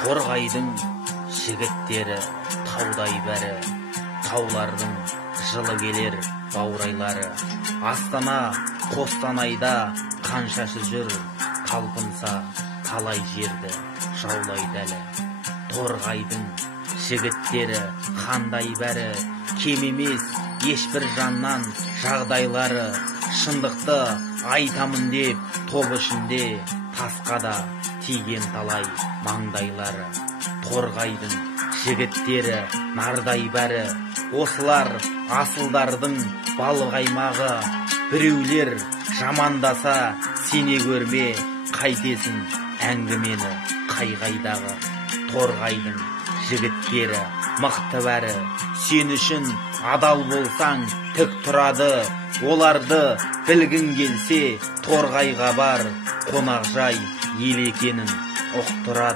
Торғайдың жігіттері таудай бәрі, таулардың жылы келер баурайлары. Астана, Қостанайда қаншасы жүр, талпынса талай жерді жаулайды әлі. Торғайдың жігіттері қандай бәрі, кем емес ешбір жаннан жағдайлары. Шындықты айтамын деп топ ішінде, тасқа да тиген талай маңдайлары. Торғайдың жігіттері нардай бәрі, осылар асылдардың бал қаймағы. Біреулер жамандаса сене көрме, қайтесің әңгімені қай-қайдағы. Торғайдың жігіттері мықты бәрі, сен үшін адал болсаң тік тұрады. Оларды білгің келсе торғайға бар, қонақжай ел екенін ұқтырады.